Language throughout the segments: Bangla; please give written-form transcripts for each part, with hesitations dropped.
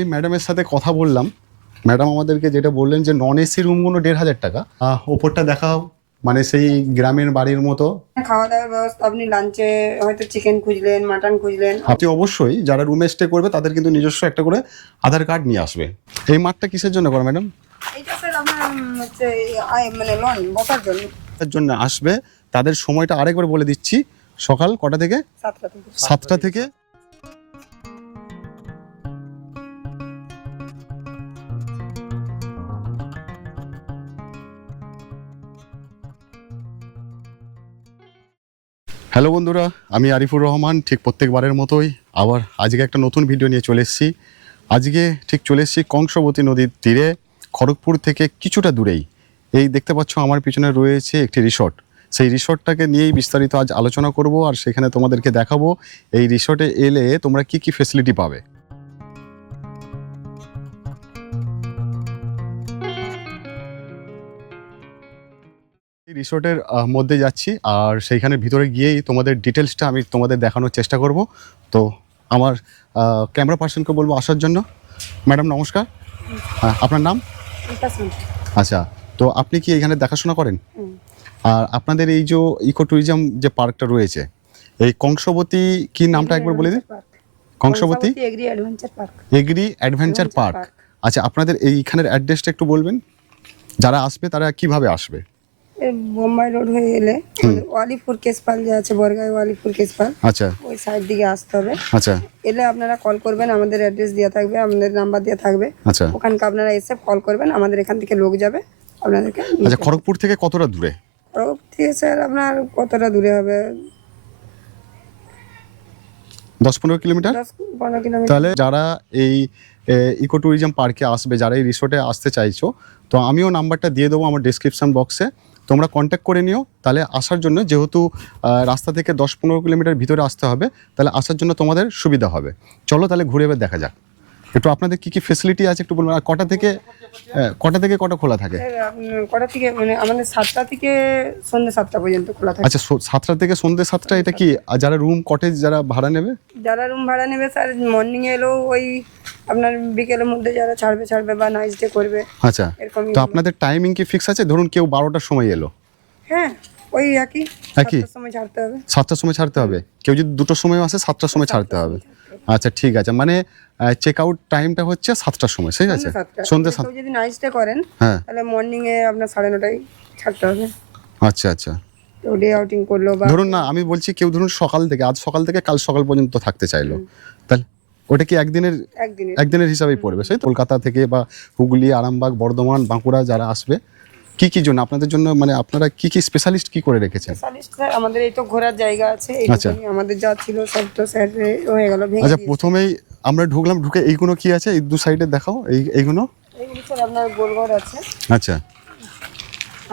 এই ম্যাডামের সাথে কথা বললাম, ম্যাডাম আমাদেরকে যেটা বললেন যে নন এসি রুমগুলো ১,৫০০ টাকা। ওপরটা দেখাও, মানে সেই গ্রামের বাড়ির মতো। খাওয়া দাওয়ার ব্যবস্থা, আপনি লাঞ্চে হয়তো চিকেন খুঁজলেন, মাটন খুঁজলেন। আপনি অবশ্যই যারা রুমে স্টে করবে তাদের কিন্তু নিজস্ব একটা করে আধার কার্ড নিয়ে আসবে। এই মাঠটা কিসের জন্য করা ম্যাডাম? এইটা স্যার আপনার হচ্ছে মানে লন বসার জন্য। তার জন্য আসবে। তাদের সময়টা আরেকবার বলে দিচ্ছি, সকাল কটা থেকে? 7টা থেকে। 7টা থেকে। হ্যালো বন্ধুরা, আমি আরিফুর রহমান। ঠিক প্রত্যেকবারের মতোই আবার আজকে একটা নতুন ভিডিও নিয়ে চলে এসেছি। আজকে ঠিক চলে এসেছি কংসবতী নদীর তীরে, খড়গপুর থেকে কিছুটা দূরেই। এই দেখতে পাচ্ছ আমার পিছনে রয়েছে একটি রিসর্ট। সেই রিসর্টটাকে নিয়েই বিস্তারিত আজ আলোচনা করব, আর সেখানে তোমাদেরকে দেখাবো এই রিসর্টে এলে তোমরা কি কি ফেসিলিটি পাবে। রিসোর্টের মধ্যে যাচ্ছি, আর সেইখানে ভিতরে গিয়েই তোমাদের ডিটেলসটা আমি তোমাদের দেখানোর চেষ্টা করব। তো আমার ক্যামেরা পার্সনকে বলবো আসার জন্য। ম্যাডাম নমস্কার, আপনার নাম? আচ্ছা, তো আপনি কি এখানে দেখাশোনা করেন? আর আপনাদের এই যে ইকো ট্যুরিজম যে পার্কটা রয়েছে, এই কংসবতী কি নামটা একবার বলে দিন। Kangsabati agri adventure park. Agri adventure park. আচ্ছা, আপনাদের এইখানের অ্যাড্রেসটা একটু বলবেন, যারা আসবে তারা কিভাবে আসবে? বোম্বাই রোড হয়ে এলে ওয়ালিপুর কেশপাল যে আছে, বরগাঁও ওয়ালিপুর কেশপাল, আচ্ছা ওই সাইড দিকে আসতে হবে। আচ্ছা এলে আপনারা কল করবেন, আমাদের অ্যাড্রেস দেওয়া থাকবে, আমাদের নাম্বার দেওয়া থাকবে। আচ্ছা ওখানকে আপনারা এসে কল করবেন, আমাদের এখান থেকে লোক যাবে আপনাদেরকে। আচ্ছা, খড়গপুর থেকে কতটা দূরে? খড়গপুর থেকে স্যার আপনার কতটা দূরে হবে? ১০-১৫ কিলোমিটার। 10-15 কিলোমিটার। তাহলে যারা এই ইকো ট্যুরিজম পার্কে আসবে, যারা এই রিসোর্টে আসতে চাইছো, তো আমিও নাম্বারটা দিয়ে দেবো আমার ডেসক্রিপশন বক্সে, তোমরা কন্ট্যাক্ট করে নিও। তাহলে আসার জন্য, যেহেতু রাস্তা থেকে ১০-১৫ কিলোমিটার ভিতরে আসতে হবে, তাহলে আসার জন্য তোমাদের সুবিধা হবে। চলো তাহলে ঘুরে এবার দেখা যাক একটু আপনাদের কি কি ফেসিলিটি আছে একটু বলবেন। আর কটা থেকে কটা খোলা থাকে? স্যার কটা থেকে মানে আমাদের 7টা থেকে সন্ধ্যে 7টা পর্যন্ত খোলা থাকে। আচ্ছা, 7টা থেকে সন্ধ্যে 7টা। এটা কি আর যারা রুম কটেজ যারা ভাড়া নেবে? যারা রুম ভাড়া নেবে স্যার মর্নিং এলেও ওই আপনার বিকেলের মধ্যে যারা ছাড়বে বা নাইট স্টে করবে। আচ্ছা, এরকমই তো হলো। আপনাদের টাইমিং কি ফিক্স আছে? ধরুন কেউ 12টার সময় এলো, হ্যাঁ ওই একই 7টার সময় ছাড়তে হবে। 7টার সময় ছাড়তে হবে। কেউ যদি 2টোর সময় আসে 7টার সময় ছাড়তে হবে। আচ্ছা ঠিক আছে, মানে চেক আউট টাইমটা হচ্ছে 7টার সময়, ঠিক আছে? সন্ধ্যে 7। কেউ যদি নাইট স্টে করেন হ্যাঁ, তাহলে মর্নিং এ আপনার 9:30টায় ছাড়তে হবে। আচ্ছা আচ্ছা। তো ডে আউটিং করলো বা ধরুন না, আমি বলছি কেউ ধরুন সকাল থেকে, আজ সকাল থেকে কাল সকাল পর্যন্ত থাকতে চাইলো, তাহলে ওটা কি একদিনের হিসাবেই পড়বে? সেই কলকাতা থেকে বা হুগলি, আরামবাগ, বর্ধমান, বাঁকুড়া যারা আসবে, কি কি জন্য আপনাদের জন্য, মানে আপনারা কি কি স্পেশালিস্ট কি করে রেখেছেন? স্পেশালিস্ট স্যার আমাদের এই তো ঘোরার জায়গা আছে, আচ্ছা। এইটুকুনি আমাদের যা ছিল সব তো স্যার হয়ে গেল, ভেঙে আচ্ছা, দিয়েছে। প্রথমেই আমরা ঢুকলাম, ঢুকে এইগুলো কি আছে এই দু সাইডে দেখাও, এইগুলো। এইগুলো স্যার আপনার গোলঘর আছে, আচ্ছা,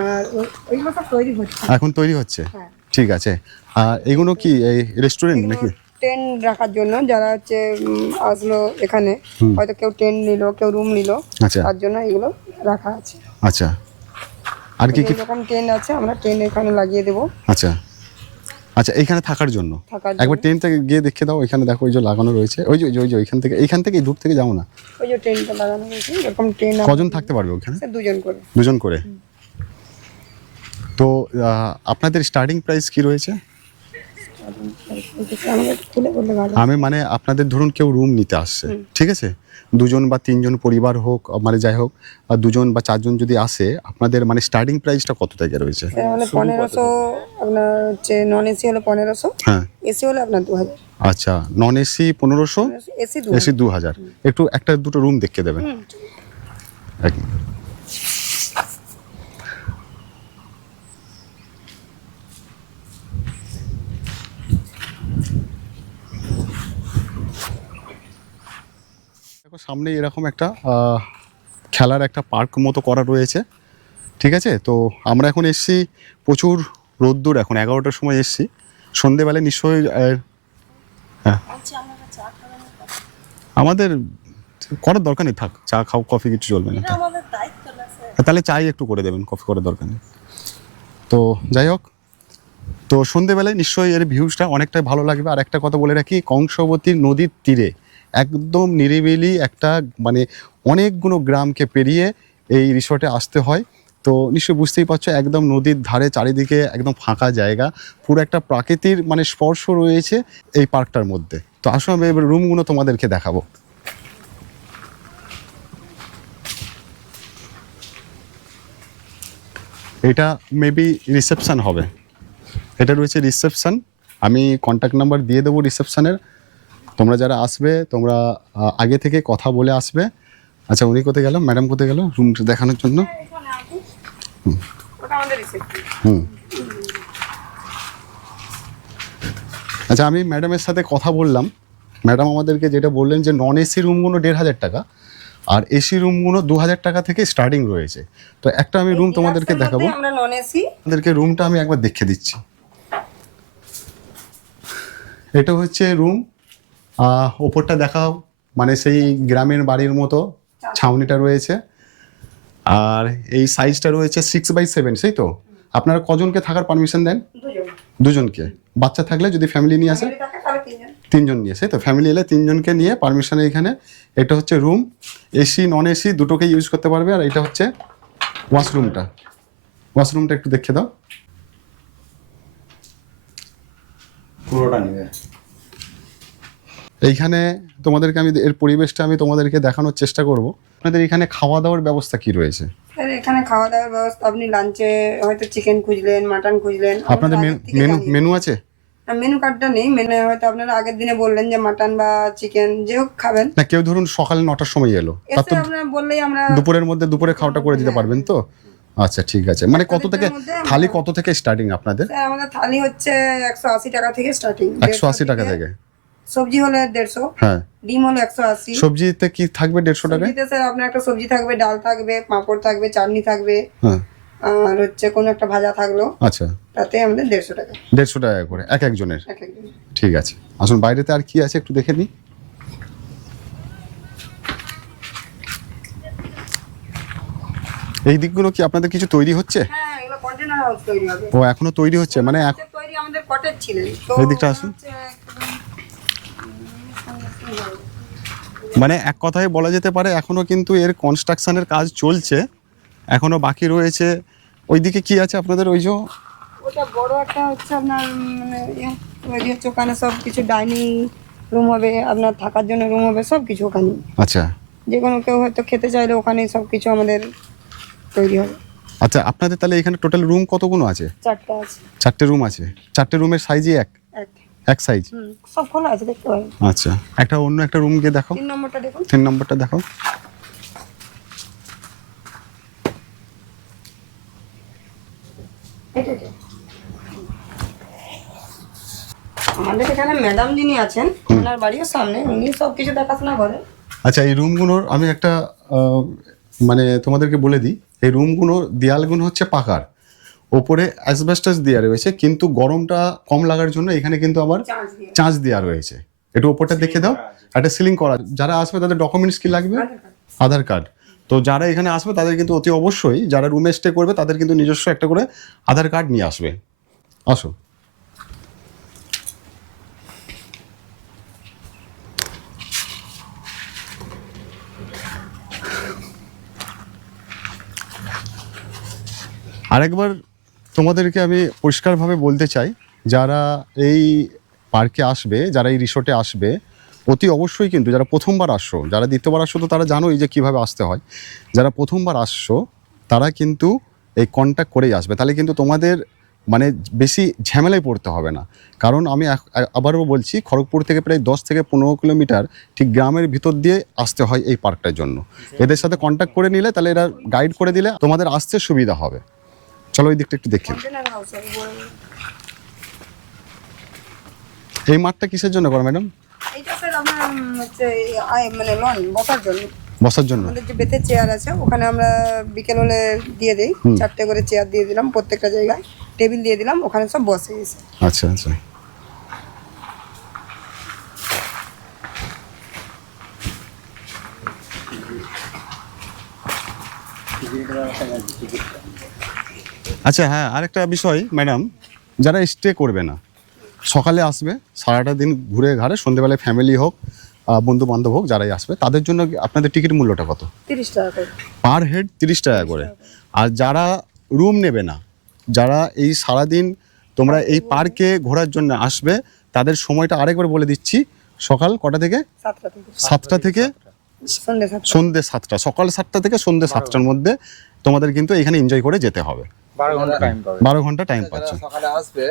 আর ওইগুলো সব তৈরি হচ্ছে। এখন তৈরি হচ্ছে। হ্যাঁ। ঠিক আছে। আর এগুলো কি এই রেস্টুরেন্ট এগুলো নাকি? টেন্ট রাখার জন্য, যারা হচ্ছে আসলো এখানে, হয়তো কেউ টেন্ট নিল, কেউ রুম নিল, আচ্ছা তার জন্য এগুলো রাখা আছে। আচ্ছা, আর কি কি? এরকম টেন্ট আছে, আমরা টেন্ট এখানে লাগিয়ে দেবো আচ্ছা আচ্ছা, এইখানে থাকার জন্য। থাকার জন্য। একবার ট্রেনটা গিয়ে দেখে দাও, এখানে দেখো ওই যে লাগানো রয়েছে, ওই যে এইখান থেকে দূর থেকে যাও না। ওই যে টেন্টটা লাগানো রয়েছে, এরকম টেন্ট কজন থাকতে পারবে ওখানে? দুজন করে। দুজন করে। তো আপনাদের স্টার্টিং প্রাইস কি রয়েছে? আমাকে খুলে বললে ভালো। আমি মানে আপনাদের ধরুন কেউ রুম নিতে আসছে, ঠিক আছে, 2জন বা 3জন পরিবার হোক, মানে যাই হোক, 2জন বা 4জন যদি আসে, আপনাদের মানে স্টার্টিং প্রাইসটা কত থেকে রয়েছে? মানে 1500 আপনার হচ্ছে, নন এসি হলে 1500, হ্যাঁ, এসি হলে আপনার 2000। আচ্ছা, নন এসি 1500, এসি এসি 2000। একটু একটা দুটো রুম দেখে দেবেন। এক মিনিট। দেখো সামনে এরকম একটা খেলার একটা পার্ক মতো করা রয়েছে, ঠিক আছে। তো আমরা এখন এসছি, প্রচুর রোদ্দুর, এখন 11টার সময় এসছি, সন্ধেবেলায় নিশ্চয়ই হ্যাঁ, আমাদের করার দরকার নেই, থাক, চা খাও, কফি কিছু চলবে না। তাহলে চাই একটু করে দেবেন, কফি করার দরকার নেই। তো যাই হোক, তো সন্ধেবেলায় নিশ্চয়ই এর ভিউজটা অনেকটাই ভালো লাগবে। আর একটা কথা বলে রাখি, কংসবতী নদীর তীরে একদম নিরিবিলি একটা মানে অনেকগুলো গ্রামকে পেরিয়ে এই রিসর্টে আসতে হয়। তো নিশ্চয়ই বুঝতেই পারছো একদম নদীর ধারে চারিদিকে একদম ফাঁকা জায়গা, পুরো একটা প্রাকৃতির মানে স্পর্শ রয়েছে এই পার্কটার মধ্যে। তো আসলে আমি এবার রুমগুলো তোমাদেরকে দেখাবো। এটা মেবি রিসেপশন হবে, এটা রয়েছে রিসেপশন। আমি কন্ট্যাক্ট নাম্বার দিয়ে দেবো রিসেপশনের, তোমরা যারা আসবে তোমরা আগে থেকে কথা বলে আসবে। আচ্ছা উনি কোথায় গেল, ম্যাডাম কোথায় গেল রুম দেখানোর জন্য? ওটা আমাদের রিসেপশন। হুম, আচ্ছা আমি ম্যাডামের সাথে কথা বললাম, ম্যাডাম আমাদেরকে যেটা বললেন যে নন এসি রুমগুলো 1,500 টাকা আর এসি রুমগুলো 2,000 টাকা থেকে স্টার্টিং রয়েছে। তো একটা আমি রুম তোমাদেরকে দেখাবো, আমরা নন এসি আপনাদেরকে রুমটা আমি একবার দেখিয়ে দিচ্ছি। এটা হচ্ছে রুম, ওপরটা দেখাও, মানে সেই গ্রামের বাড়ির মতো ছাউনিটা রয়েছে। আর এই সাইজটা রয়েছে 6x7, সেই তো? আপনারা কজনকে থাকার পারমিশন দেন? দুজনকে। বাচ্চা থাকলে যদি ফ্যামিলি নিয়ে আসে তিনজন নিয়ে, সেই তো? ফ্যামিলি এলে তিনজনকে নিয়ে পারমিশন এখানে। এটা হচ্ছে রুম, এসি নন এসি দুটোকে ইউজ করতে পারবে। আর এটা হচ্ছে ওয়াশরুমটা, ওয়াশরুমটা একটু দেখে দাও। পুরোটা নেবে। এইখানে তোমাদেরকে আমি এর পরিবেশটা আমি তোমাদেরকে দেখানোর চেষ্টা করব। আপনাদের এখানে খাওয়া দাওয়ার ব্যবস্থা কি রয়েছে? স্যার এখানে খাওয়া দাওয়ার ব্যবস্থা, আপনি লাঞ্চে হয়তো চিকেন খুঁজলেন, মাটন খুঁজলেন, আপনাদের মেনু আছে? মেনু কার্ডটা নেই, মেনু হয়তো আপনারা আগের দিনে বললেন যে মাটন বা চিকেন যে হোক খাবেন। না কেউ ধরুন সকালে 9টার সময় এলো, তার এসে তো আপনারা বললেই আমরা দুপুরের মধ্যে দুপুরে খাওয়াটা করে দিতে পারবেন তো? আচ্ছা ঠিক আছে। মানে কত থেকে থালি, কত থেকে স্টার্টিং আপনাদের? স্যার আমাদের থালি হচ্ছে 180 টাকা থেকে স্টার্টিং। 180 টাকা থেকে? সবজি হলে 150, হ্যাঁ। ডিম হলো 180। সবজিতে কি থাকবে 150 টাকায়? সবজিতে স্যার আপনার একটা সবজি থাকবে, ডাল থাকবে, পাঁপড় থাকবে, চাটনি থাকবে, হ্যাঁ। আর হচ্ছে কোনো একটা ভাজা থাকলো, আচ্ছা তাতে আমাদের 150 টাকা 150 টাকা করে এক একজনের? এক একজন। ঠিক আছে, আসুন বাইরেতে আর কি আছে একটু দেখে নিই। এই দিকগুলো কি আপনাদের কিছু তৈরি হচ্ছে? হ্যাঁ এগুলো কন্টেনার হাউস তৈরি হবে। ও এখনো তৈরি হচ্ছে, মানে তৈরি আমাদের কটেজ ছিলেন তো। এই দিকটা আসুন। মানে এক কথায় বলা যেতে পারে এখনো কিন্তু এর কনস্ট্রাকশনের কাজ চলছে, এখনো বাকি রয়েছে। ওইদিকে কি আছে আপনাদের? ওই যে ওটা বড় একটা হচ্ছে আপনার মানে তৈরি হচ্ছে, ওখানে সব কিছু ডাইনিং রুম হবে, আপনার থাকার জন্য রুম হবে, সব কিছু ওখানে। আচ্ছা যে কোনো কেউ হয়তো খেতে চাইলে ওখানে সব কিছু আমাদের তৈরি হবে। আচ্ছা আপনাদের তাহলে এখানে টোটাল রুম কতগুলো আছে? 4টা আছে। 4টে রুম আছে, 4টে রুমের সাইজই এক এক সাইজ? সব খোলা আছে, দেখতে পারেন। আচ্ছা একটা অন্য একটা রুম গিয়ে দেখো, 3 নম্বরটা দেখুন। 3 নম্বরটা দেখো। আমাদের এখানে ম্যাডাম যিনি আছেন, ওনার বাড়ির সামনে, উনি সব কিছু দেখাশোনা করেন। আচ্ছা এই রুমগুলোর আমি একটা মানে তোমাদেরকে বলে দিই, এই রুমগুলো দেয়ালগুলো হচ্ছে পাকার, ওপরে অ্যাসবেস্টাস দেওয়া রয়েছে, কিন্তু গরমটা কম লাগার জন্য এখানে কিন্তু আবার চার্জ দিয়ে চাঁচ দেওয়া রয়েছে। একটু ওপরটা দেখে দাও। একটা সিলিং করা, যারা আসবে তাদের ডকুমেন্টস কি লাগবে? আধার কার্ড। তো যারা এখানে আসবে তাদের কিন্তু অতি অবশ্যই, যারা রুমে স্টে করবে তাদের কিন্তু নিজস্ব একটা করে আধার কার্ড নিয়ে আসবে। আসো। আরেকবার তোমাদেরকে আমি পরিষ্কারভাবে বলতে চাই, যারা এই পার্কে আসবে, যারা এই রিসোর্টে আসবে, অতি অবশ্যই কিন্তু যারা প্রথমবার আসছো, যারা দ্বিতীয়বার আসছো তো তারা জানোই যে কীভাবে আসতে হয়, যারা প্রথমবার আসছো তারা কিন্তু এই কন্ট্যাক্ট করেই আসবে, তাহলে কিন্তু তোমাদের মানে বেশি ঝামেলায় পড়তে হবে না। কারণ আমি আবারও বলছি, খড়গপুর থেকে প্রায় 10 থেকে 15 কিলোমিটার ঠিক গ্রামের ভিতর দিয়ে আসতে হয় এই পার্কটার জন্য। এদের সাথে কন্ট্যাক্ট করে নিলে তাহলে এরা গাইড করে দিলে তোমাদের আসতে সুবিধা হবে। চলো ওই দিকটা একটু দেখি। কন্টেনার হাউস হবে বড় বড়। এই মাঠটা কিসের জন্য করা ম্যাডাম? এইটা স্যার আপনার হচ্ছে মানে লন বসার জন্য, বসার জন্য? আমাদের যে বেতের চেয়ার আছে ওখানে আমরা বিকেল হলে দিয়ে দিই, 4টে করে চেয়ার দিয়ে দিলাম প্রত্যেকটা জায়গায়, টেবিল দিয়ে দিলাম, ওখানে সব বসে গেছে। আচ্ছা আচ্ছা। আচ্ছা হ্যাঁ, আরেকটা বিষয় ম্যাডাম, যারা স্টে করবে না, সকালে আসবে, সারাটা দিন ঘুরে ঘাড়ে, সন্ধ্যেবেলায় ফ্যামিলি হোক বন্ধু বান্ধব হোক যারাই আসবে তাদের জন্য আপনাদের টিকিট মূল্যটা কত? 30 টাকা করে। পার হেড 30 টাকা করে। আর যারা রুম নেবে না, যারা এই সারাদিন তোমরা এই পার্কে ঘোরার জন্য আসবে, তাদের সময়টা আরেকবার বলে দিচ্ছি, সকাল কটা থেকে? 7টা থেকে 7টা থেকে সন্ধ্যে 7টা। সন্ধ্যে 7টা, সকাল 7টা থেকে সন্ধ্যে 7টার মধ্যে তোমাদের কিন্তু এখানে এনজয় করে যেতে হবে। 12 ঘন্টা টাইম পাবে। 12 ঘন্টা টাইম পাচ্ছে। যারা সকালে আসবে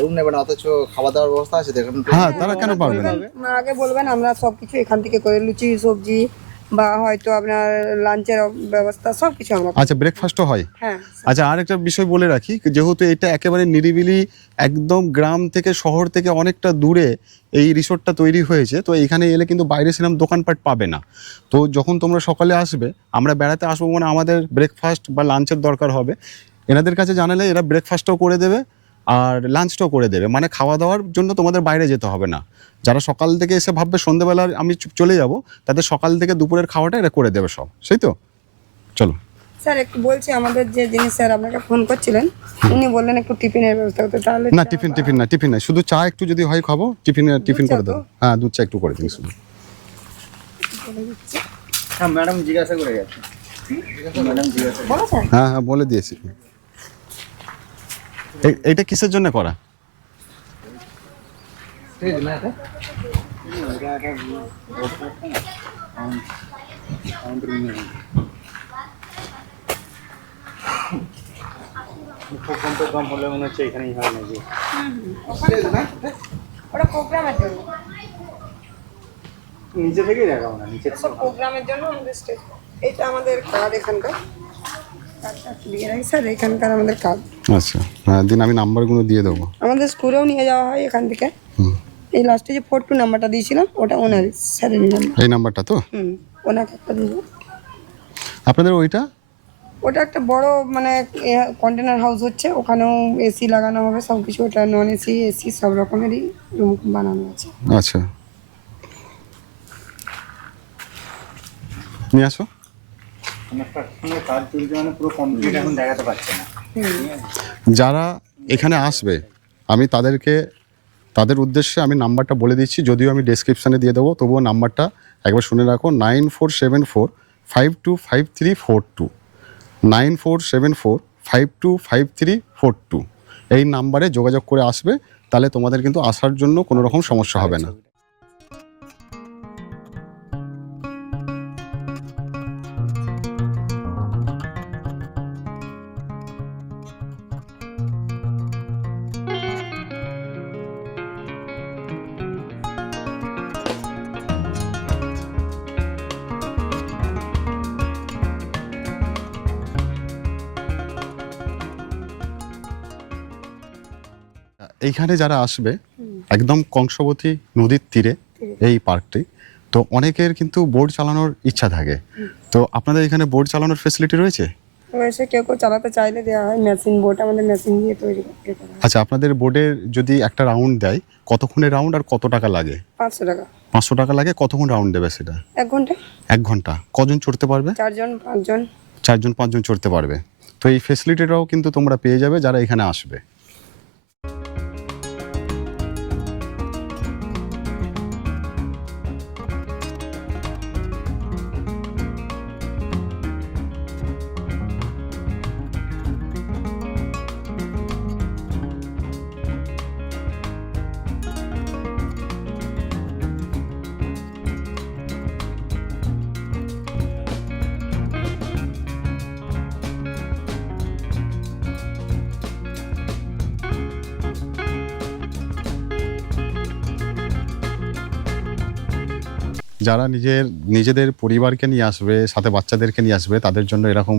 রুম নেবে না অথচ খাওয়া দাওয়ার ব্যবস্থা আছে দেখুন। হ্যাঁ, তারা কেন পারবে না? আগে বলবেন, আমরা সবকিছু এখান থেকে করে, লুচি সবজি বা হয়তো আপনার লাঞ্চের ব্যবস্থা সবকিছু আমরা করি। আচ্ছা, ব্রেকফাস্টও হয়? হ্যাঁ। আচ্ছা, আর একটা বিষয় বলে রাখি, যেহেতু এটা একেবারে নিরিবিলি, একদম গ্রাম থেকে শহর থেকে অনেকটা দূরে এই রিসোর্টটা তৈরি হয়েছে, তো এখানে এলে কিন্তু বাইরে সেরকম দোকানপাট পাবে না। তো যখন তোমরা সকালে আসবে, আমরা বেড়াতে আসবো মানে আমাদের ব্রেকফাস্ট বা লাঞ্চের দরকার হবে, এনাদের কাছে জানালে এরা ব্রেকফাস্টও করে দেবে আর লাঞ্চটাও করে দেবে, মানে খাওয়া দাওয়ার জন্য তোমাদের বাইরে যেতে হবে না। যারা সকাল থেকে এসে ভাববে সন্ধ্যেবেলা আমি চলে যাব, তাদের সকাল থেকে দুপুরের খাওয়াটা এরা করে দেবে সব, সেই তো? চলো স্যার একটু বলছি, আমাদের যে যিনি স্যার আপনাকে ফোন করছিলেন, উনি বললেন একটু টিফিনের ব্যবস্থা করতে, তাহলে না, টিফিন না, শুধু চা একটু যদি হয় খাবো, টিফিন চা করে তো? দেবো। হ্যাঁ, দুধ চা একটু করে দিন শুধু। হ্যাঁ ম্যাডাম জিজ্ঞাসা করে গেছে। ম্যাডাম জিজ্ঞাসা বলেছেন? হ্যাঁ হ্যাঁ, বলে দিয়েছি। এইটা কিসের জন্য করা? ঠিক আছে না এটা? কম হলে মনে হচ্ছে এখানেই হয় নাকি? ওটা প্রোগ্রামের জন্য, নিচে থেকেই দেখাবো না, নিচে সব প্রোগ্রামের জন্য আমাদের স্টেজ। এটা আমাদের কার্ড, এখানকার কার্ডটা দিয়ে রাখি স্যার, এখানকার আমাদের কার্ড। আচ্ছা, হ্যাঁ দিন, আমি নাম্বারগুলো দিয়ে দেবো। আমাদের স্কুলেও নিয়ে যাওয়া হয় এখান থেকে। হুম, এই লাস্টে যে 42 নাম্বারটা দিয়েছিলাম, ওটা ওনার স্যারের নাম্বার। এই নাম্বারটা তো ওনাকে একটা দিব। আপনাদের? ওইটা ওটা একটা বড় মানে কন্টেনার হাউস হচ্ছে, ওখানেও এসি লাগানো হবে সব কিছু, ওটা নন এসি এসি সব রকমেরই রুম বানানো আছে। আচ্ছা, নিয়ে আসো। কনস্ট্রাকশনের কাজ চলছে মানে পুরো কমপ্লিট এখন দেখাতে পারছে না। যারা এখানে আসবে, আমি তাদের উদ্দেশ্যে আমি নাম্বারটা বলে দিচ্ছি, যদিও আমি ডেসক্রিপশানে দিয়ে দেবো, তবুও নাম্বারটা একবার শুনে রাখো: 9474525342, 9474525342। এই নাম্বারে যোগাযোগ করে আসবে, তাহলে তোমাদের কিন্তু আসার জন্য কোনো রকম সমস্যা হবে না। এইখানে যারা আসবে, একদম কংসবতী নদীর তীরে এই পার্কটি, তো অনেকের কিন্তু বোট চালানোর ইচ্ছা থাকে, তো আপনাদের এখানে বোট চালানোর ফেসিলিটি রয়েছে? এসে কেউ কেউ চালাতে চাইলে দেওয়া হয়, মেশিন বোট আমাদের মেশিন দিয়ে তৈরি করা হয়। আচ্ছা, আপনাদের বোর্ডের যদি একটা রাউন্ড দেয়, কতক্ষণের রাউন্ড আর কত টাকা লাগে? 500 টাকা। 500 টাকা লাগে। কতক্ষণ রাউন্ড দেবে সেটা? 1 ঘন্টা। 1 ঘন্টা। কজন চড়তে পারবে? 4 জন 5 জন। 4 জন 5 জন চড়তে পারবে। তো এই ফেসিলিটিটাও কিন্তু তোমরা পেয়ে যাবে যারা এখানে আসবে। যারা নিজেদের পরিবারকে নিয়ে আসবে, সাথে বাচ্চাদেরকে নিয়ে আসবে, তাদের জন্য এরকম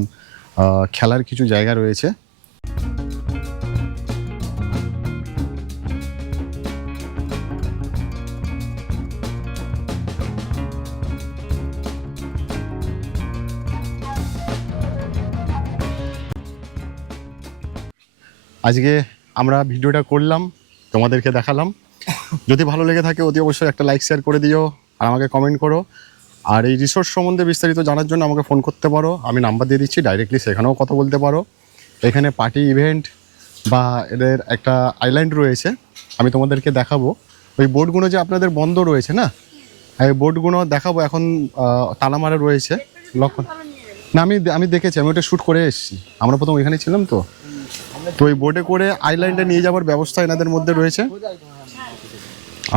খেলার কিছু জায়গা রয়েছে। আজকে আমরা ভিডিওটা করলাম, তোমাদেরকে দেখালাম। যদি ভালো লেগে থাকে অতি অবশ্যই একটা লাইক শেয়ার করে দিও আর আমাকে কমেন্ট করো। আর এই রিসোর্ট সম্বন্ধে বিস্তারিত জানার জন্য আমাকে ফোন করতে পারো, আমি নাম্বার দিয়ে দিচ্ছি, ডাইরেক্টলি সেখানেও কথা বলতে পারো। এখানে পার্টি ইভেন্ট বা এদের একটা আইল্যান্ড রয়েছে, আমি তোমাদেরকে দেখাবো। ওই বোটগুলো যে আপনাদের বন্ধ রয়েছে না, এই বোর্ডগুলো দেখাবো এখন তালা মারা রয়েছে লক্ষণ না আমি দেখেছি আমি ওটা শ্যুট করে এসেছি আমরা প্রথম ওইখানে ছিলাম তো ওই বোর্ডে করে আইল্যান্ডে নিয়ে যাওয়ার ব্যবস্থা এনাদের মধ্যে রয়েছে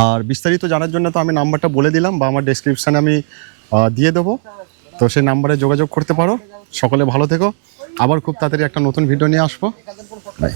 আর বিস্তারিত জানার জন্য তো আমি নাম্বারটা বলে দিলাম বা আমার ডেসক্রিপশানে আমি দিয়ে দেবো তো সেই নাম্বারে যোগাযোগ করতে পারো সকলে ভালো থেকো আবার খুব তাড়াতাড়ি একটা নতুন ভিডিও নিয়ে আসবো বাই